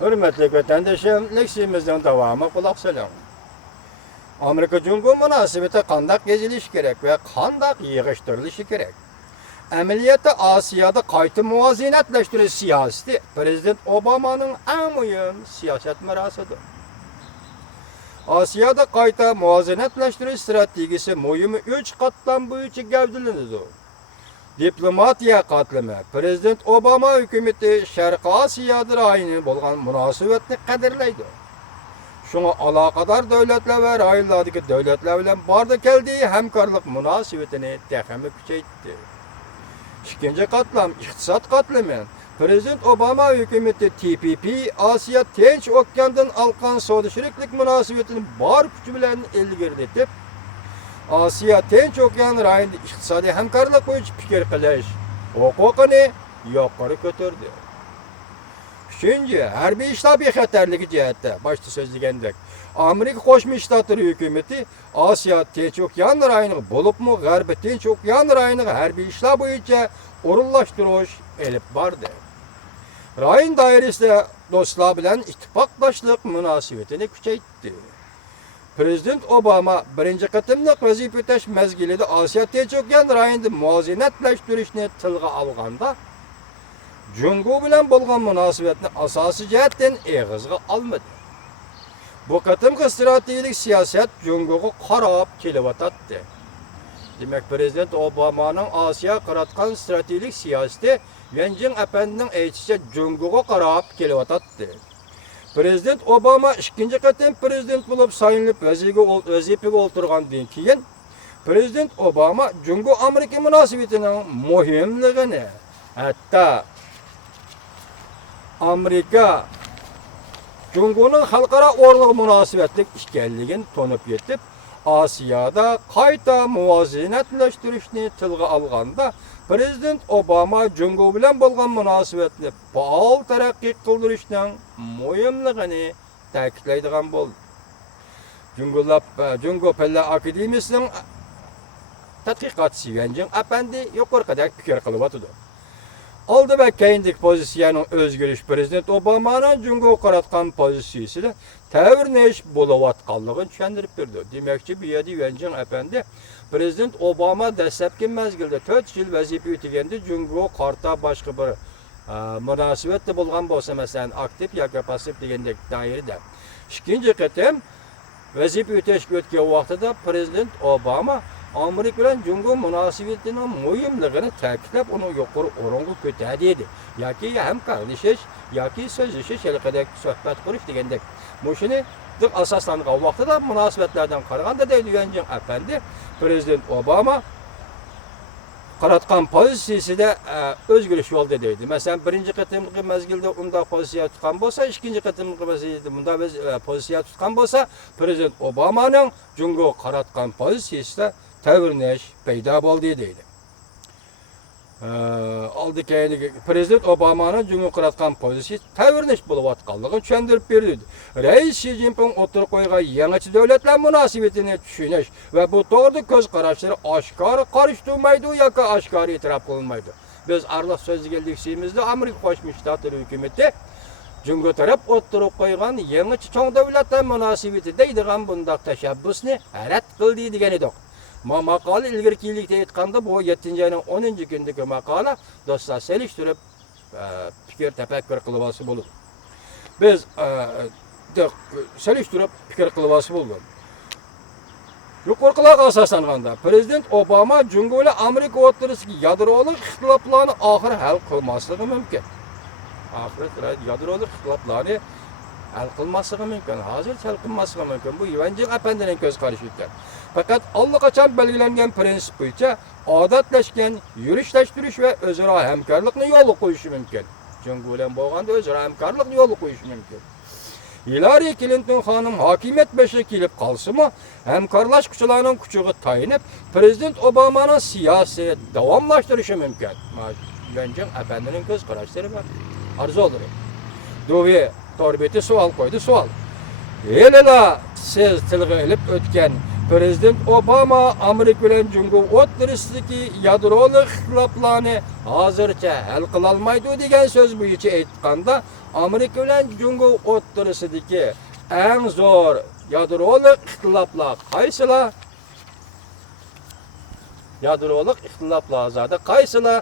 Hürmetli vatandaşım, leksimizden devamı kulak selam. Amerika-Cumhur münasebeti kandak geziliş gerek ve kandak yığıştırılışı gerek. Ameliyatı Asya'da kayıtı muvazinetleştirici siyaseti Prezident Obama'nın en mühim siyaset mirasıdır. Asya'da kayıtı muvazinetleştirici stratejisi mühim 3 kattan boyunca gevdilinir. Diplomatiya katılımı Prezident Obama hükümeti Şarkı Asya'da rayını bolgan münasebetni qadirlaydi. Şuna alakadar devletler ve raylardaki devletler bilen barda keldiği hemkarlık münasebetini tehemi küçeytti. İkinci katlam iktisat katlamı Prezident Obama hükümeti TPP Asya Tinç Okyan'dan alkan sodişiriklik münasebetini bar gücü bilen ilgirdetip Asya Tinç Okyan rayında iktisadi hemkarlık boyunca fikir kılış hukukunu yukarı götürdü. Üçüncü, harbiy iştabi xatarligi cihette, başta sözlегендek, Amerika Qo'shma Shtatlari hükümeti Asya Tinch Okyan rayını bolupmu G'arbiy Tinch Okyan rayını harbiy ishlar bo'yicha o'rinlashtirish elib bordi. Rayon doirasida do'stlar bilan ittifoqdoshlik munosabatini kuchaytirdi. Prezident Obama birinchi qatimliq vazifa o'tash mezgilida Asya Tinch Okyan rayini muvozanatlaştirishni tilga olganda Cungo bilen bolgan münasebetini asası cihetten eğizge almadı. Bu katımkı stratejik siyaset Cungo'yu qarab kelivatatdı. Demek Prezident Obama'nın Asya qaratkan stratejik siyaseti Vencin Efendi'nin eğitişe Cungo'yu qarab kelivatatdı. Prezident Obama ikinci katım prezident bulup sayınlıp vazifeye oturgandan keyin Prezident Obama Cungo-Amerika münasebetinin muhimliğini hatta Amerika Cungo'nun halkara orluk münasebetlik işgalligini tonup yetip Asya'da kayta muvazanatlaştırışni tilga alganda Prezident Obama Cungo bilen bolgan münasebetni faol tarakki kıldırışning muhimligini ta'kidlaydigan boldu. Cungo Pella Akademiyasining tadqiqotchisi Vencin Efendi yuqorqidek fikir qilib o'tdi. Aldı ve keyindik pozisyonun özgürüş Prezident Obama'nın Cungo qaratkan pozisiyasida təvirneş bolavatqanlığını tushundirib berdi. Demekçi bir yedi Vencin Efendi Prezident Obama dəstəpki mezgilde 4 yıl vazife ötügendi Cungo qarta başka bir münasebetli bolgan bolsa mesela aktif yoki pasif degandek dairede. İkinci qatim vazife ötesh o'tgan vaqtida Prezident Obama Amerika bilen Cungo münasebetinin muhimligini ta'kidlab uni yuqori o'ringa ko'tardi edi. Yoki hamkorlashish yoki so'zlashish haqida suhbat qurish degandek. Mushuni deb asoslangan vaqtida munosabatlardan qaraganda deydi Vencin Efendi Prezident Obama qaratgan pozitsiyasida o'zgarish yo'lda deydi. Masalan, birinchi qatimli mezgilda unda pozitsiya tutgan bo'lsa, ikkinchi qatimli mezgilda bunda pozitsiya tutgan bo'lsa, Prezident Obamaning Cungo qaratgan pozitsiyasida təvirneş peyda boldu deydi. Aldı keyingi Prezident Obama'nın Cungo qaratkan pozisiyası təvirneş boluvatqanlığını tushundirib berdi. Reis Xi Jinping o'tirib qo'ygan yangi davlatlar munosabatini tushunish va bu to'g'rida ko'z qarashlari oshkor qarishtirmaydi yoki oshkor e'tirof qilinmaydi. Biz arliq so'zlaganligimizda Amerika Qo'shma Shtatlari hukumati Cungo taraf o'tirib qo'ygan yangi cho'ng davlatlar munosabati deydigan bundaq tashabbusni rad qildi degan edik. Makale ilgirkilikte aytganda bu 7. ayının 10. gündeki makale dostlar seliştirip fikir tefekkür kılıbası bulur. Biz seliştirip fikir kılıbası bulduk. Yuqorqilarga asoslanganda Prezident Obama Cungo ile Amerika o'rtasidagi yadroviy ixtiloflarni oxir hal qilmasligi mumkin. Oxir yadroviy ixtiloflarni hal qilmasligi mumkin. Hozir hal qilmasligi mumkin. Bu Vencin Efendining ko'z qarashi ekan. Fakat allaqachon belgilangan prinsip bo'yicha odatlaşgan yurishlashtirish va o'zaro hamkorlikni yo'lga qo'yish mumkin. Cungo bilan bo'lganda o'zaro hamkorlikni yo'lga qo'yish mumkin. Hillary Clinton xonim hokimiyat boshiga kelib qolsa-mu, hamkorlashuvchilarning kuchiga tayinib, Prezident Obamaning siyosiy davomlashtirishi mumkin. Vencin Efendining ko'z qarashlari bor. Arzular. Do've torbeti savol qo'ydi, savol. Elala siz tilga ilib o'tgan Prezident Obama Amerika bilan Jungo o'rtasidagi yadrolik ixtiloflarni hozircha hal qila olmaydi degan so'z bo'yicha aytganda, Amerika bilan Jungo o'rtasidagi eng zo'r yadrolik ixtiloflar qaysilar? Yadrolik ixtiloflar zada qaysilar?